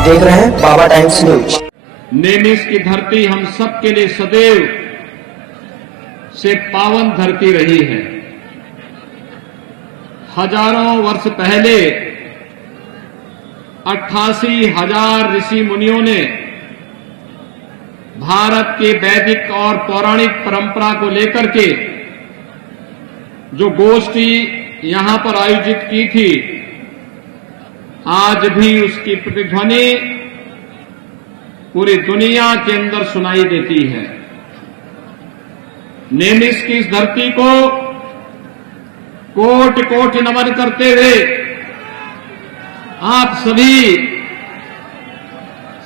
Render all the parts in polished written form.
आप देख रहे हैं बाबा टाइम्स न्यूज। नेमिस की धरती हम सबके लिए सदैव से पावन धरती रही है। हजारों वर्ष पहले 88,000 ऋषि मुनियों ने भारत के वैदिक और पौराणिक परंपरा को लेकर के जो गोष्ठी यहां पर आयोजित की थी, आज भी उसकी प्रतिध्वनि पूरी दुनिया के अंदर सुनाई देती है। नेमिस की इस धरती को कोटि कोटि नमन करते हुए आप सभी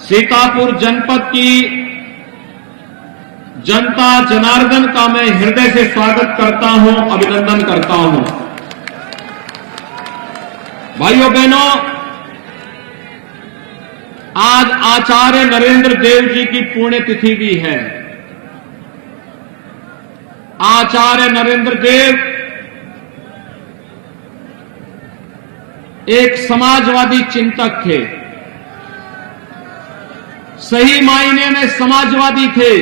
सीतापुर जनपद की जनता जनार्दन का मैं हृदय से स्वागत करता हूं, अभिनंदन करता हूं। भाइयों बहनों, आज आचार्य नरेंद्र देव जी की पुण्यतिथि भी है। आचार्य नरेंद्र देव एक समाजवादी चिंतक थे, सही मायने में समाजवादी थे।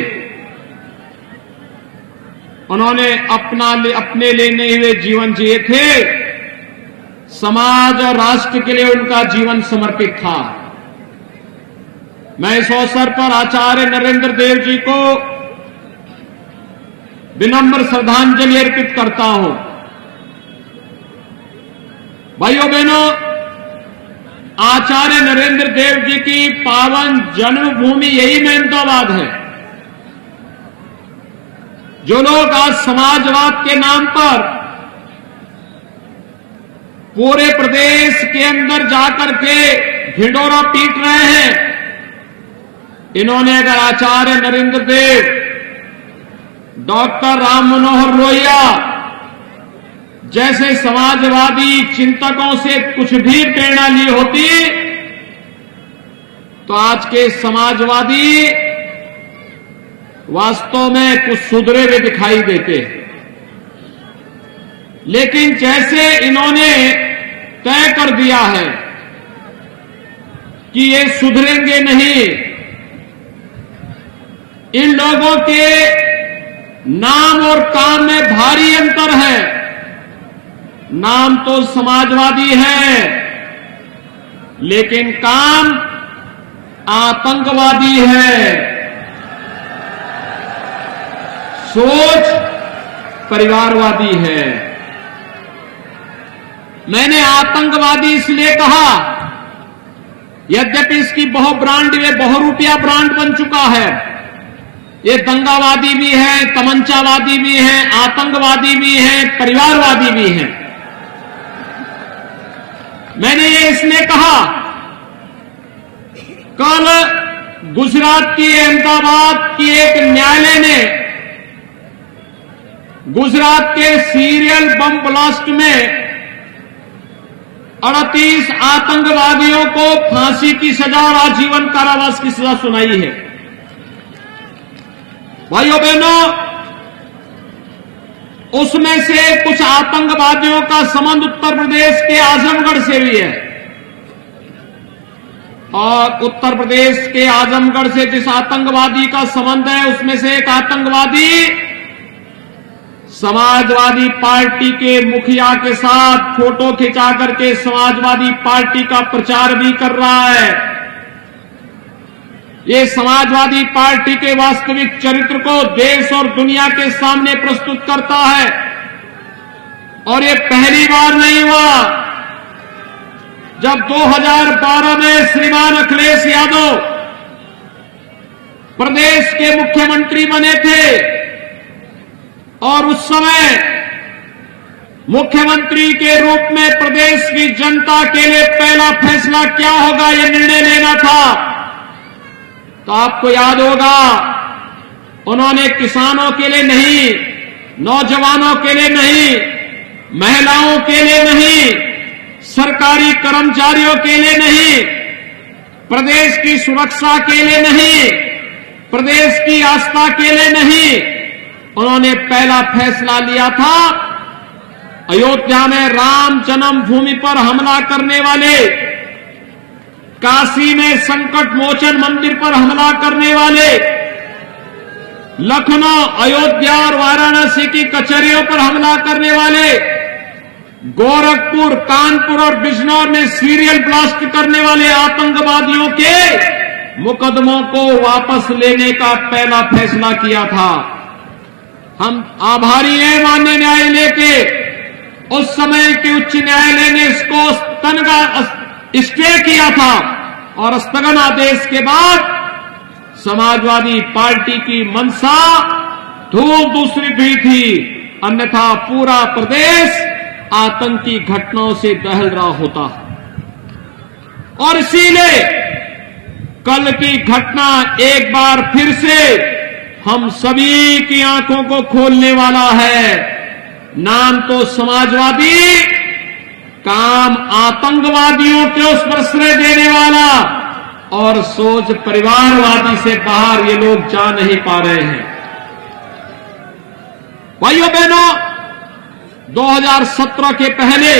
उन्होंने अपने लिए नहीं हुए जीवन जिए थे, समाज और राष्ट्र के लिए उनका जीवन समर्पित था। मैं इस अवसर पर आचार्य नरेंद्र देव जी को विनम्र श्रद्धांजलि अर्पित करता हूं। भाइयों बहनों, आचार्य नरेंद्र देव जी की पावन जन्मभूमि यही अहमदाबाद है। जो लोग आज समाजवाद के नाम पर पूरे प्रदेश के अंदर जाकर के ढिंढोरा पीट रहे हैं, इन्होंने अगर आचार्य नरेंद्र देव, डॉक्टर राम मनोहर लोहिया जैसे समाजवादी चिंतकों से कुछ भी प्रेरणा ली होती तो आज के समाजवादी वास्तव में कुछ सुधरे हुए दिखाई देते। लेकिन जैसे इन्होंने तय कर दिया है कि ये सुधरेंगे नहीं, इन लोगों के नाम और काम में भारी अंतर है। नाम तो समाजवादी है, लेकिन काम आतंकवादी है, सोच परिवारवादी है। मैंने आतंकवादी इसलिए कहा, यद्यपि इसकी बहुब्रांड में बहुरूपिया ब्रांड बन चुका है। ये दंगावादी भी है, तमंचावादी भी है, आतंकवादी भी है, परिवारवादी भी है। मैंने ये इसलिए कहा, कल गुजरात की अहमदाबाद की एक न्यायालय ने गुजरात के सीरियल बम ब्लास्ट में 38 आतंकवादियों को फांसी की सजा और आजीवन कारावास की सजा सुनाई है। भाइयों बहनों, उसमें से कुछ आतंकवादियों का संबंध उत्तर प्रदेश के आजमगढ़ से भी है, और उत्तर प्रदेश के आजमगढ़ से जिस आतंकवादी का संबंध है, उसमें से एक आतंकवादी समाजवादी पार्टी के मुखिया के साथ फोटो खिंचा करके समाजवादी पार्टी का प्रचार भी कर रहा है। ये समाजवादी पार्टी के वास्तविक चरित्र को देश और दुनिया के सामने प्रस्तुत करता है, और ये पहली बार नहीं हुआ। जब 2012 में श्रीमान अखिलेश यादव प्रदेश के मुख्यमंत्री बने थे, और उस समय मुख्यमंत्री के रूप में प्रदेश की जनता के लिए पहला फैसला क्या होगा, यह निर्णय लेना था। तो आपको याद होगा, उन्होंने किसानों के लिए नहीं, नौजवानों के लिए नहीं, महिलाओं के लिए नहीं, सरकारी कर्मचारियों के लिए नहीं, प्रदेश की सुरक्षा के लिए नहीं, प्रदेश की आस्था के लिए नहीं, उन्होंने पहला फैसला लिया था अयोध्या में राम जन्मभूमि पर हमला करने वाले काशी में संकट मोचन मंदिर पर हमला करने वाले, लखनऊ, अयोध्या और वाराणसी की कचहरियों पर हमला करने वाले, गोरखपुर, कानपुर और बिजनौर में सीरियल ब्लास्ट करने वाले आतंकवादियों के मुकदमों को वापस लेने का पहला फैसला किया था। हम आभारी हैं माननीय न्यायालय के। उस समय के उच्च न्यायालय ने इसको स्टे किया था और स्थगन आदेश के बाद समाजवादी पार्टी की मंशा धूप दूसरी हुई थी, अन्यथा पूरा प्रदेश आतंकी घटनाओं से दहल रहा होता। और इसीलिए कल की घटना एक बार फिर से हम सभी की आंखों को खोलने वाला है। नाम तो समाजवादी, काम आतंकवादियों के उस पर श्रेय देने वाला, और सोच परिवारवादी से बाहर ये लोग जा नहीं पा रहे हैं। भाइयों बहनों, 2017 के पहले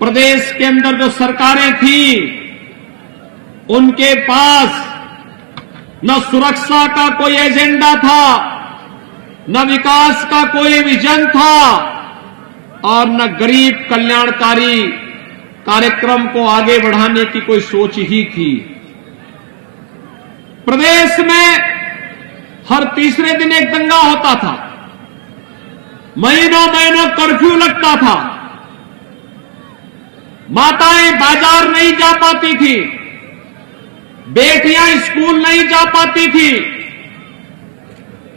प्रदेश के अंदर जो सरकारें थी, उनके पास न सुरक्षा का कोई एजेंडा था, न विकास का कोई विजन था, और न गरीब कल्याणकारी कार्यक्रम को आगे बढ़ाने की कोई सोच ही थी। प्रदेश में हर तीसरे दिन एक दंगा होता था, महीनों महीनों कर्फ्यू लगता था, माताएं बाजार नहीं जा पाती थी, बेटियां स्कूल नहीं जा पाती थी,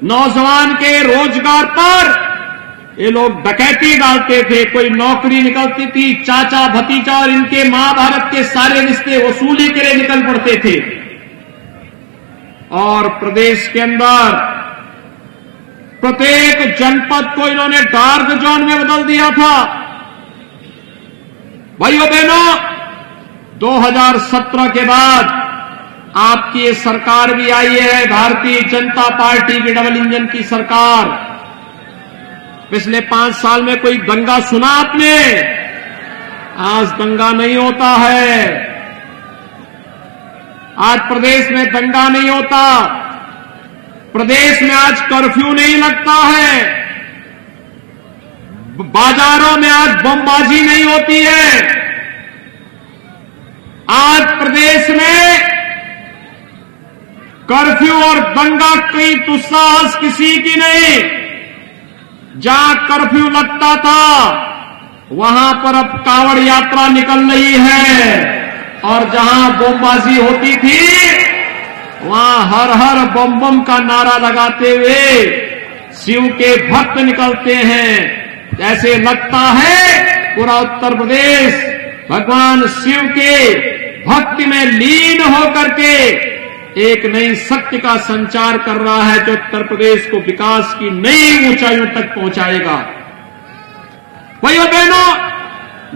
नौजवान के रोजगार पर ये लोग डकैती डालते थे, कोई नौकरी निकलती थी, चाचा भतीजा और इनके महाभारत के सारे रिश्ते वसूली के लिए निकल पड़ते थे। और प्रदेश के अंदर प्रत्येक जनपद को इन्होंने डार्क जोन में बदल दिया था। भाइयों बहनों, 2017 के बाद आपकी ये सरकार भी आई है, भारतीय जनता पार्टी की डबल इंजन की सरकार। पिछले 5 साल में कोई दंगा सुना आपने? आज दंगा नहीं होता है, आज प्रदेश में दंगा नहीं होता, प्रदेश में आज कर्फ्यू नहीं लगता है, बाजारों में आज बमबाजी नहीं होती है। आज प्रदेश में कर्फ्यू और दंगा की दुस्साहस किसी की नहीं। जहां कर्फ्यू लगता था वहां पर अब कांवड़ यात्रा निकल रही है, और जहां बमबाजी होती थी वहां हर हर बम बम का नारा लगाते हुए शिव के भक्त निकलते हैं। जैसे लगता है पूरा उत्तर प्रदेश भगवान शिव के भक्ति में लीन होकर के एक नई सत्य का संचार कर रहा है, जो उत्तर प्रदेश को विकास की नई ऊंचाइयों तक पहुंचाएगा। भाइयों बहनों,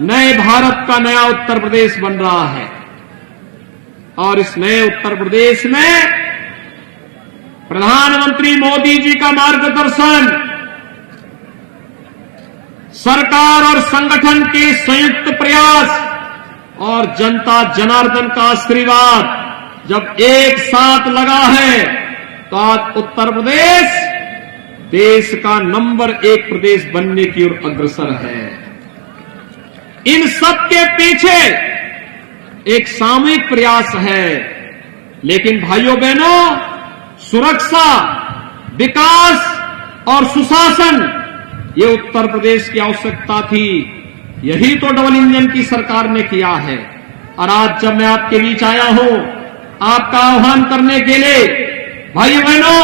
नए भारत का नया उत्तर प्रदेश बन रहा है, और इस नए उत्तर प्रदेश में प्रधानमंत्री मोदी जी का मार्गदर्शन, सरकार और संगठन के संयुक्त प्रयास और जनता जनार्दन का आशीर्वाद जब एक साथ लगा है, तो आज उत्तर प्रदेश देश का नंबर 1 प्रदेश बनने की ओर अग्रसर है। इन सब के पीछे एक सामूहिक प्रयास है, लेकिन भाइयों बहनों, सुरक्षा, विकास और सुशासन ये उत्तर प्रदेश की आवश्यकता थी। यही तो डबल इंजन की सरकार ने किया है। और आज जब मैं आपके बीच आया हूं आपका आह्वान करने के लिए, भाइयों बहनों,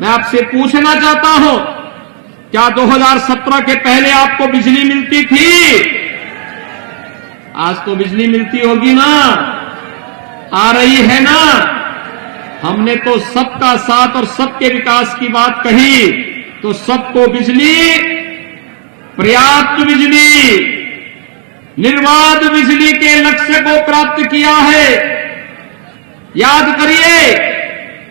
मैं आपसे पूछना चाहता हूं, क्या 2017 के पहले आपको बिजली मिलती थी? आज तो बिजली मिलती होगी ना, आ रही है ना। हमने तो सबका साथ और सबके विकास की बात कही, तो सबको बिजली, पर्याप्त बिजली, निर्बाध बिजली के लक्ष्य को प्राप्त किया है। याद करिए,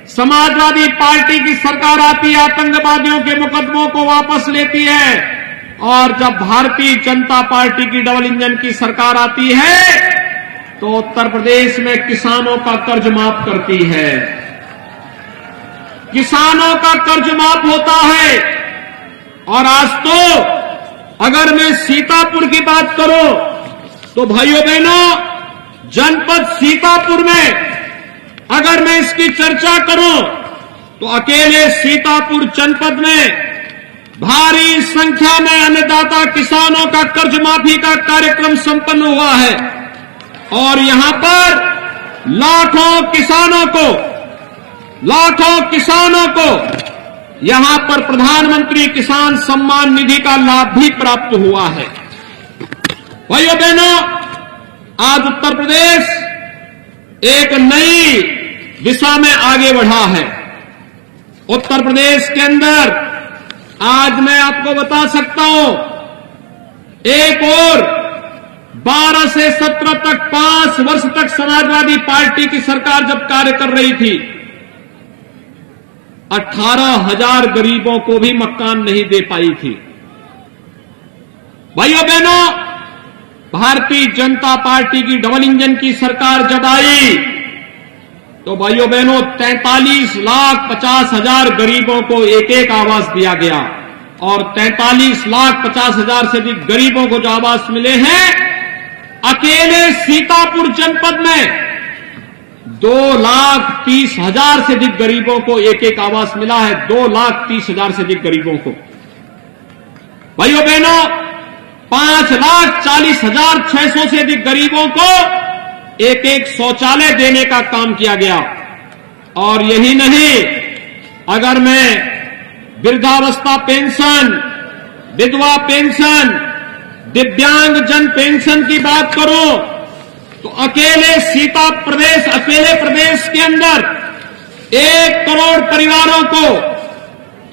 समाजवादी पार्टी की सरकार आती, आतंकवादियों के मुकदमों को वापस लेती है, और जब भारतीय जनता पार्टी की डबल इंजन की सरकार आती है तो उत्तर प्रदेश में किसानों का कर्ज माफ करती है, किसानों का कर्ज माफ होता है। और आज तो अगर मैं सीतापुर की बात करूं तो भाइयों बहनों, जनपद सीतापुर में अगर मैं इसकी चर्चा करूं तो अकेले सीतापुर जनपद में भारी संख्या में अन्नदाता किसानों का कर्ज माफी का कार्यक्रम संपन्न हुआ है और यहां पर लाखों किसानों को यहां पर प्रधानमंत्री किसान सम्मान निधि का लाभ भी प्राप्त हुआ है। भाइयों बहनों, आज उत्तर प्रदेश एक नई दिशा में आगे बढ़ा है। उत्तर प्रदेश के अंदर आज मैं आपको बता सकता हूं, एक और 12 से 17 तक 5 वर्ष तक समाजवादी पार्टी की सरकार जब कार्य कर रही थी, 18,000 गरीबों को भी मकान नहीं दे पाई थी। भाइयों बहनों, भारतीय जनता पार्टी की डबल इंजन की सरकार जब आई तो भाइयों बहनों 43,50,000 गरीबों को एक एक आवास दिया गया और 43,50,000 से अधिक गरीबों को जो आवास मिले हैं, अकेले सीतापुर जनपद में 2,30,000 से अधिक गरीबों को एक एक आवास मिला है। 2,30,000 से अधिक गरीबों को। भाइयों बहनों, 5,40,600 से अधिक गरीबों को एक एक शौचालय देने का काम किया गया। और यही नहीं, अगर मैं वृद्धावस्था पेंशन, विधवा पेंशन, दिव्यांग जन पेंशन की बात करूं तो अकेले प्रदेश के अंदर 1 करोड़ परिवारों को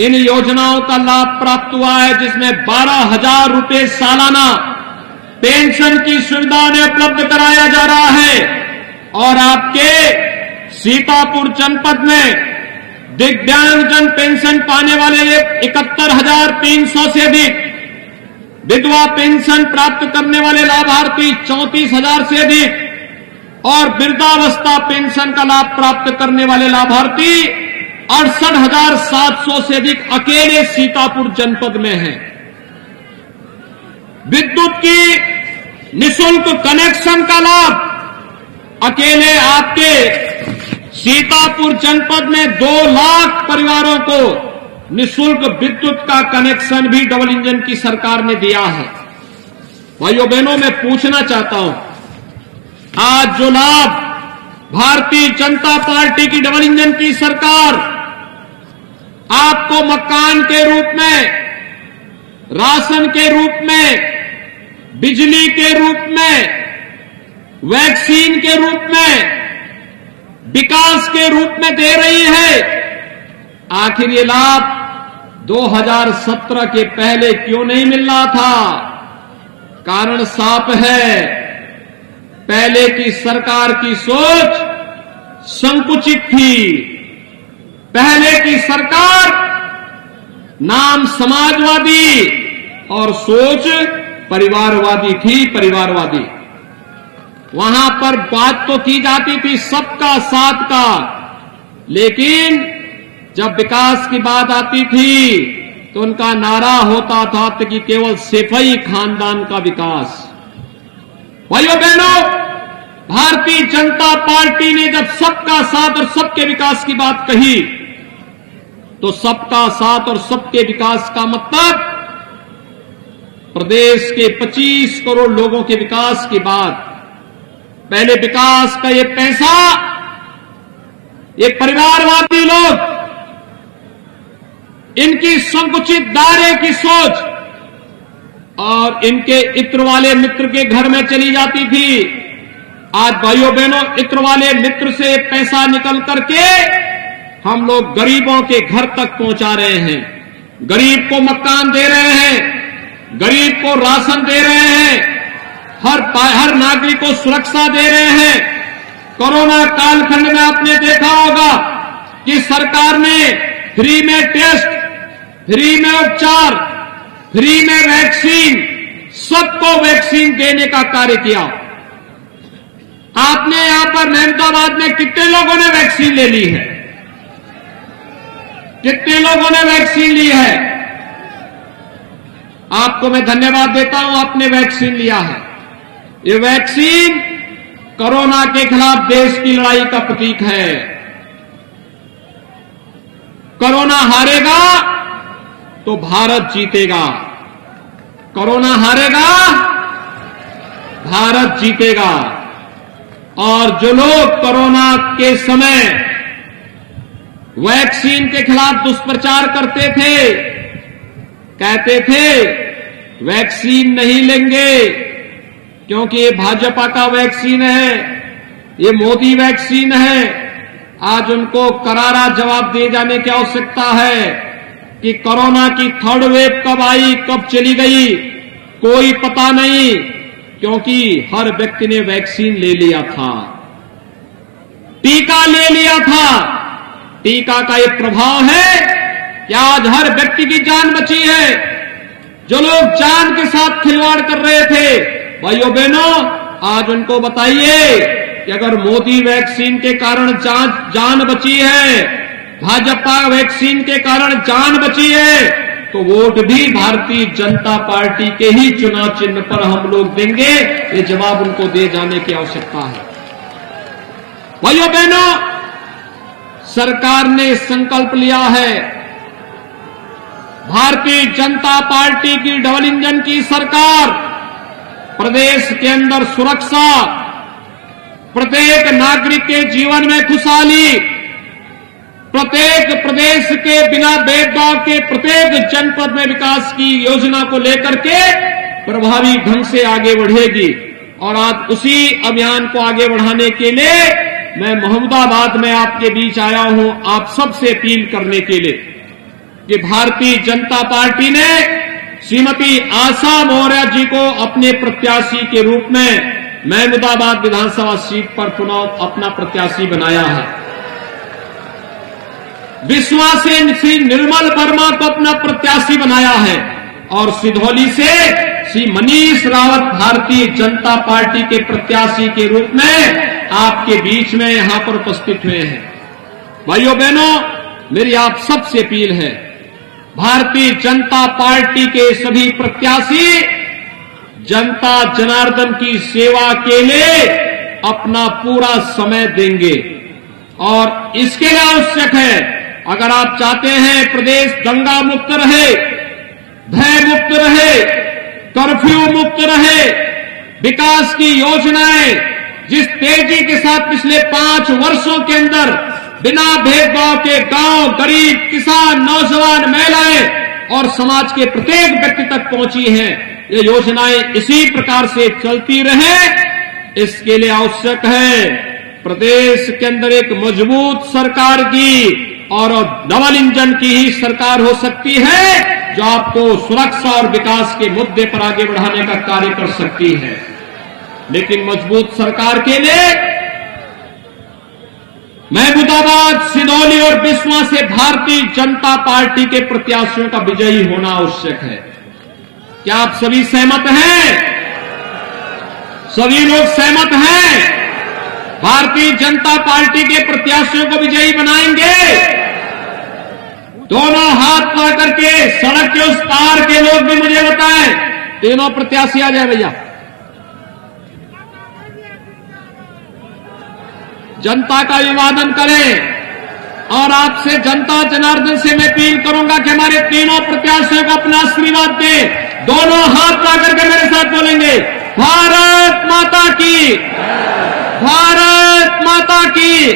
इन योजनाओं का लाभ प्राप्त हुआ है, जिसमें 12,000 रुपए सालाना पेंशन की सुविधा उन्हें उपलब्ध कराया जा रहा है। और आपके सीतापुर जनपद में दिव्यांगजन पेंशन पाने वाले 71,300 से अधिक, विधवा पेंशन प्राप्त करने वाले लाभार्थी 34,000 से अधिक और वृद्धावस्था पेंशन का लाभ प्राप्त करने वाले लाभार्थी 68,700 से अधिक अकेले सीतापुर जनपद में हैं। विद्युत की निःशुल्क कनेक्शन का लाभ अकेले आपके सीतापुर जनपद में 2 लाख परिवारों को निःशुल्क विद्युत का कनेक्शन भी डबल इंजन की सरकार ने दिया है। भाइयों बहनों, मैं पूछना चाहता हूं, आज जो लाभ भारतीय जनता पार्टी की डबल इंजन की सरकार आपको मकान के रूप में, राशन के रूप में, बिजली के रूप में, वैक्सीन के रूप में, विकास के रूप में दे रही है, आखिर ये लाभ 2017 के पहले क्यों नहीं मिल रहा था? कारण साफ है, पहले की सरकार की सोच संकुचित थी। पहले की सरकार नाम समाजवादी और सोच परिवारवादी थी, परिवारवादी। वहां पर बात तो की जाती थी सबका साथ का, लेकिन जब विकास की बात आती थी तो उनका नारा होता था कि केवल सिफाई खानदान का विकास। भाइयों बहनों, भारतीय जनता पार्टी ने जब सबका साथ और सबके विकास की बात कही तो सबका साथ और सबके विकास का मतलब प्रदेश के 25 करोड़ लोगों के विकास की बात। पहले विकास का ये पैसा ये परिवारवादी लोग, इनकी संकुचित दायरे की सोच और इनके इत्र वाले मित्र के घर में चली जाती थी। आज भाइयों बहनों, इत्र वाले मित्र से पैसा निकल करके हम लोग गरीबों के घर तक पहुंचा रहे हैं। गरीब को मकान दे रहे हैं, गरीब को राशन दे रहे हैं, हर नागरिक को सुरक्षा दे रहे हैं। कोरोना कालखंड में आपने देखा होगा कि सरकार ने फ्री में टेस्ट, फ्री में उपचार, फ्री में वैक्सीन, सबको वैक्सीन देने का कार्य किया। आपने यहां पर मेहमदाबाद में कितने लोगों ने वैक्सीन ले ली है? कितने लोगों ने वैक्सीन ली है? आपको मैं धन्यवाद देता हूं, आपने वैक्सीन लिया है। ये वैक्सीन कोरोना के खिलाफ देश की लड़ाई का प्रतीक है। कोरोना हारेगा तो भारत जीतेगा। कोरोना हारेगा, भारत जीतेगा। और जो लोग कोरोना के समय वैक्सीन के खिलाफ दुष्प्रचार करते थे, कहते थे वैक्सीन नहीं लेंगे क्योंकि ये भाजपा का वैक्सीन है, ये मोदी वैक्सीन है, आज उनको करारा जवाब दिए जाने की आवश्यकता है कि कोरोना की थर्ड वेव कब आई, कब चली गई, कोई पता नहीं, क्योंकि हर व्यक्ति ने वैक्सीन ले लिया था, टीका ले लिया था। टीका का ये प्रभाव है कि आज हर व्यक्ति की जान बची है। जो लोग जान के साथ खिलवाड़ कर रहे थे, भाइयों बहनों, आज उनको बताइए कि अगर मोदी वैक्सीन के कारण जान बची है, भाजपा वैक्सीन के कारण जान बची है, तो वोट भी भारतीय जनता पार्टी के ही चुनाव चिन्ह पर हम लोग देंगे। ये जवाब उनको दे जाने की आवश्यकता है। भाइयों बहनों, सरकार ने संकल्प लिया है, भारतीय जनता पार्टी की डबल इंजन की सरकार प्रदेश के अंदर सुरक्षा, प्रत्येक नागरिक के जीवन में खुशहाली, प्रत्येक प्रदेश के बिना भेदभाव के प्रत्येक जनपद में विकास की योजना को लेकर के प्रभावी ढंग से आगे बढ़ेगी। और आज उसी अभियान को आगे बढ़ाने के लिए मैं मोहम्मदाबाद में आपके बीच आया हूं, आप सबसे अपील करने के लिए कि भारतीय जनता पार्टी ने श्रीमती आशा मौर्य जी को अपने प्रत्याशी के रूप में मोहम्मदाबाद विधानसभा सीट पर पुनः अपना प्रत्याशी बनाया है। विश्वा से श्री निर्मल वर्मा को अपना प्रत्याशी बनाया है और सिधौली से श्री मनीष रावत भारतीय जनता पार्टी के प्रत्याशी के रूप में आपके बीच में यहां पर उपस्थित हुए हैं। भाइयों बहनों, मेरी आप सबसे अपील है, भारतीय जनता पार्टी के सभी प्रत्याशी जनता जनार्दन की सेवा के लिए अपना पूरा समय देंगे। और इसके लिए आवश्यक है, अगर आप चाहते हैं प्रदेश दंगा मुक्त रहे, भय मुक्त रहे, कर्फ्यू मुक्त रहे, विकास की योजनाएं जिस तेजी के साथ पिछले 5 वर्षों के अंदर बिना भेदभाव के गांव, गरीब, किसान, नौजवान, महिलाएं और समाज के प्रत्येक व्यक्ति तक पहुंची हैं, ये योजनाएं इसी प्रकार से चलती रहे। इसके लिए आवश्यक है प्रदेश के अंदर एक मजबूत सरकार की और डबल इंजन की ही सरकार हो सकती है, जो आपको सुरक्षा और विकास के मुद्दे पर आगे बढ़ाने का कार्य कर सकती है। लेकिन मजबूत सरकार के लिए महमूदाबाद, सिधौली और बिस्वा से भारतीय जनता पार्टी के प्रत्याशियों का विजयी होना आवश्यक है। क्या आप सभी सहमत हैं? सभी लोग सहमत हैं? भारतीय जनता पार्टी के प्रत्याशियों को विजयी बनाएंगे। दोनों हाथ पकड़ करके सड़क के उस पार के लोग भी मुझे बताएं, तीनों प्रत्याशी आ जाए भैया। जनता का अभिवादन करें और आपसे जनता जनार्दन से मैं अपील करूंगा कि हमारे तीनों प्रत्याशियों को अपना आशीर्वाद दें। दोनों हाथ ला करके मेरे साथ बोलेंगे, भारत माता की, भारत माता की।